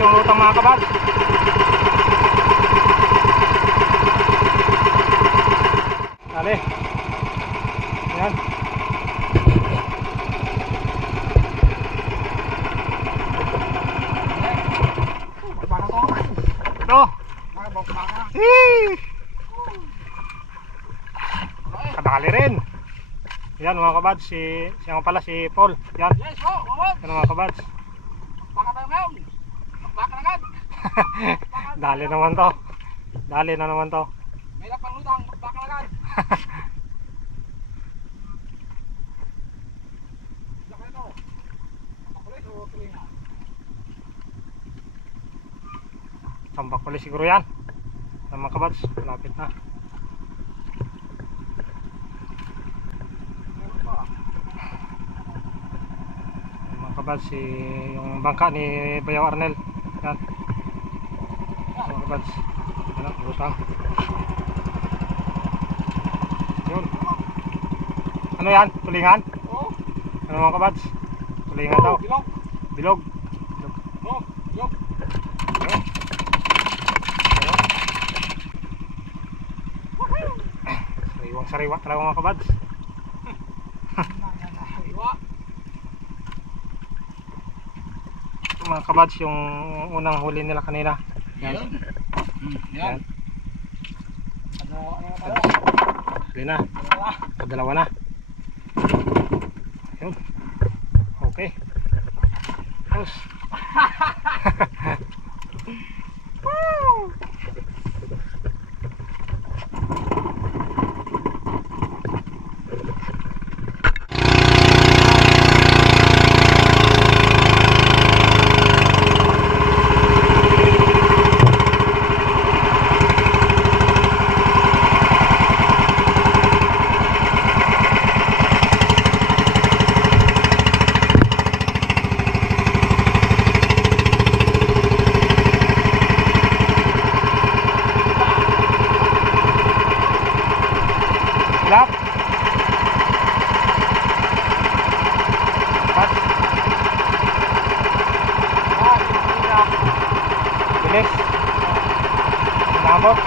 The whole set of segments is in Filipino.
yung utang mga kabads. Dali. Yan. Ito. Kadali rin. Yan mga kabads, siya nga pala si Paul. Yan. Yan mga kabads. Baka tayo ngayon. Baka na agad. Dali naman to. Dali na naman to. May lapang lutang. Baka na agad. Laki ito. Makulit o tulingan? Tambak ulit siguro yan. Yan mga kabads, malapit na. Kabads, yung bangka ni Bayaw Arnel. Yan. Mga kabads. Yan ang lutang. Yun. Ano yan? Tulingan? Oo. Ano mga kabads? Tulingan daw. Bilog. Bilog. Oo. Bilog. Ayun. Ayun. Sariwang sariwa talaga mga kabads. Iwa. Mga kabads, yung unang huli nila kanina. Yan. Yan. Ano tayo? Huli na. Dalawa na. Yun. Okay. Tapos. Lap. Pat. Bilis. Sinabot.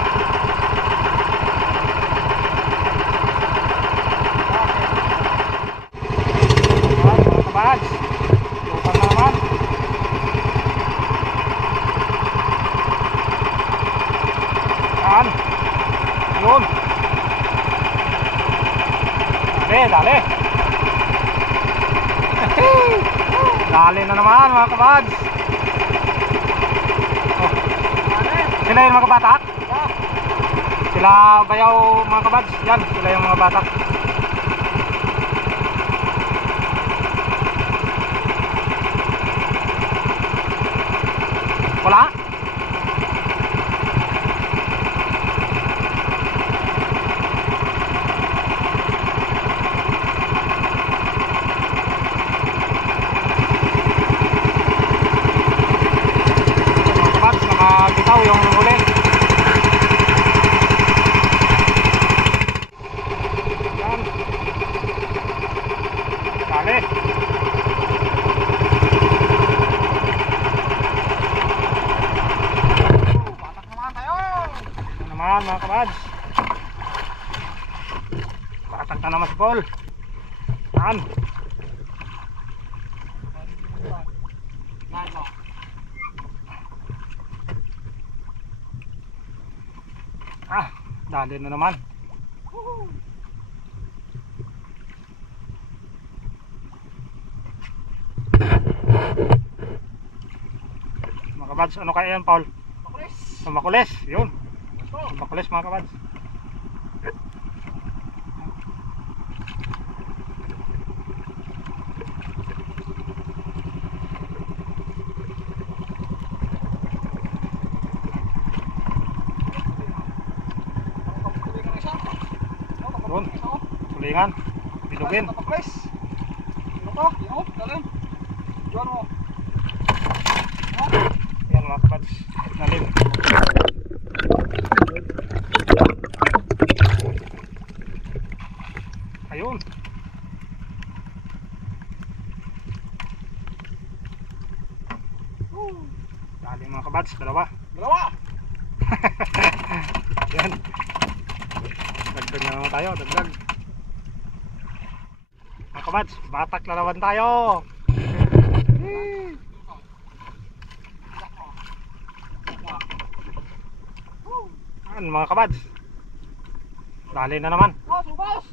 Mga kabads. Lutang na naman. Yan. Yun. Dali. Dali na naman mga kabads. Oh. Sila yung mga batak? Sila Bayaw mga kabads? Yan, sila yung mga batak. Wala? Bitaw yung huli. Yan. Dali. Batak naman tayo. Ito naman mga kabads. Batak na naman si Paul. Yan. Ah, dali na naman. Mga kabads, ano kaya yan Paul? Makulis. Makulis, yun. Makulis mga kabads. Yun, tulingan, bilugin. Makulis. Ano ka? Yan. Dalim. Juan mo. Yan mga kabads, nalim. Ayun. Dali mga kabads, dalawa. Dalawa. Yan. Dagdag na naman tayo, dagdag. Mga kabads, batak na naman tayo. Yan mga kabads. Dali na naman. Subas.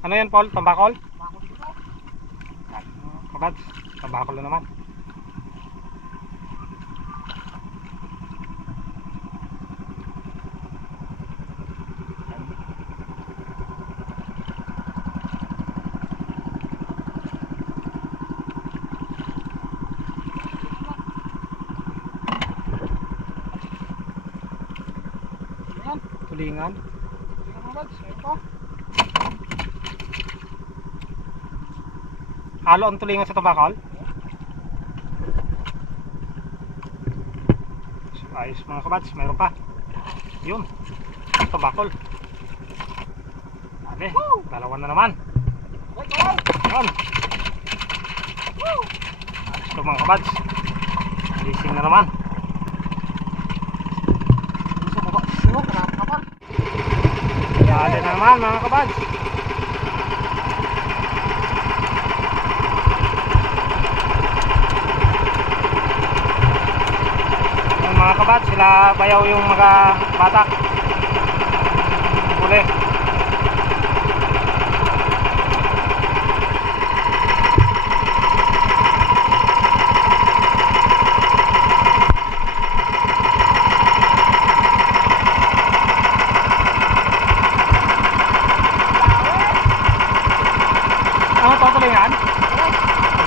Ano yan Paul? Tambakol? Kabads, tambakol na naman. Tulingan. Halo ang tulingan sa tambakol? Ayos mga kabads, mayroon pa. Yun, tambakol. Dali, dalawa na naman. Yan. Ayos ko mga kabads. Gising na naman. Dali na naman mga kabads. Mga kabads, sila bayaw yung mga batak huli. Ano ito tulingan?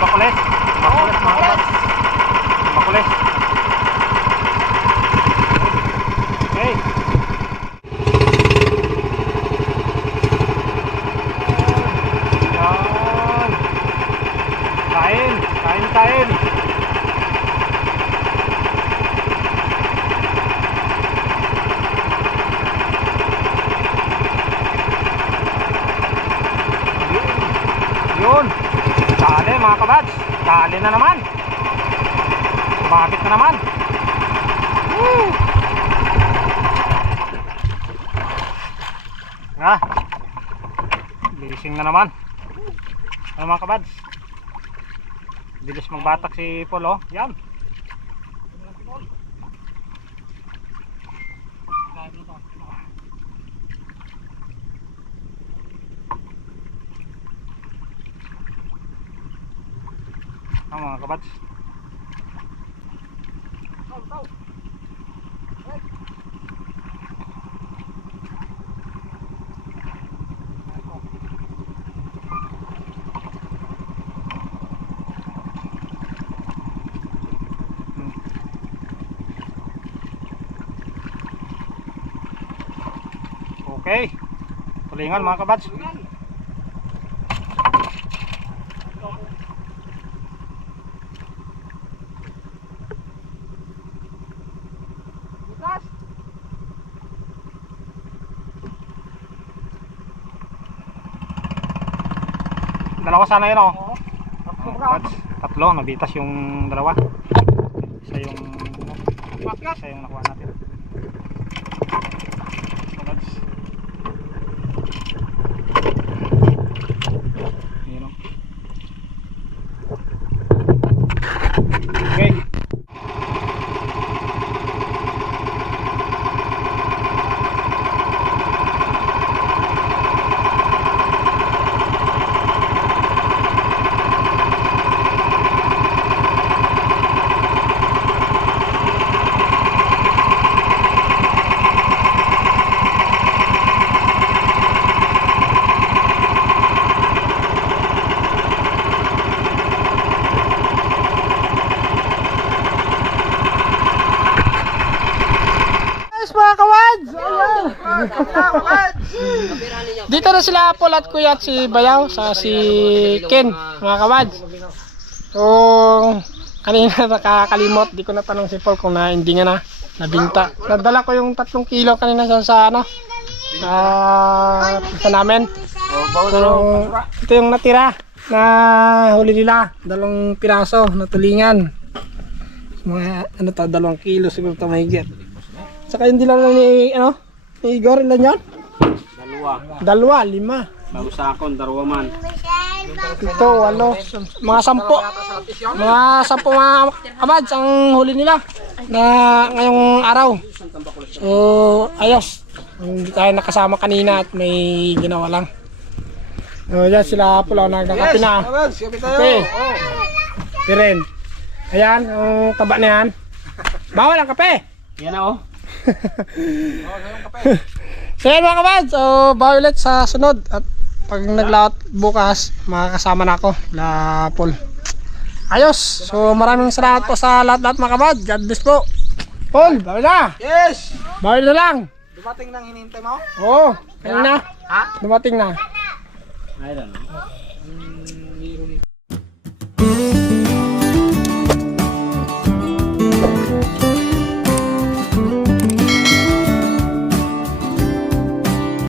Bakules. Bakules mga kabads. Bakules. Okay. Yan. Kain, kain, kain. Yun. Dali mga kabads. Dali na naman. Bakit na naman? Woo! Ah, bilising na naman. Ano mga kabads, bilis magbatak si Paul, oh. Yan. Ano mga kabads, okay. Tulingan mga kabads. Dalawa sana yun, oh. Kabads, tatlo, nabitas yung dalawa. Isa yung nakuha natin. Kabads. Ayan, oh. Okay. Mga kawads! Dito na sila Paul at Kuya at si Bayaw sa si Ken, mga kawads. So kanina nakakalimot, di ko natanong si Paul kung naindingan na, nabinta. Nadala ko yung 3 kilo kanina sa ano, sa namin. So, ito yung natira na huli nila. 2 piraso na tulingan. Mga ano to, 2 kilo siguro ito mahigit. Saka yung dilaw ni ni Igor, ilan yun? 2, 5. Bago sa akon, darwa man. Ito, 8, mga 10. Mga 10 mga kabads ang huli nila na ngayong araw. So, ayos. Hindi tayo nakasama kanina at may ginawa lang. So, yan sila pula nagkakape na. Kape. Piren. Ayan, ang taba na yan. Bawal ang kape. Yan na oh. So yan mga kabads, so bawal ulit sa sunod. At pag naglaot bukas, makakasama na ako, la Paul. Ayos, so maraming salamat po sa lahat-lahat mga kabads. God bless po. Paul, bawal na. Yes! Bawal na lang. Dumating nang hinintay mo? Oo, kanina. Ha? Dumating na. I don't know.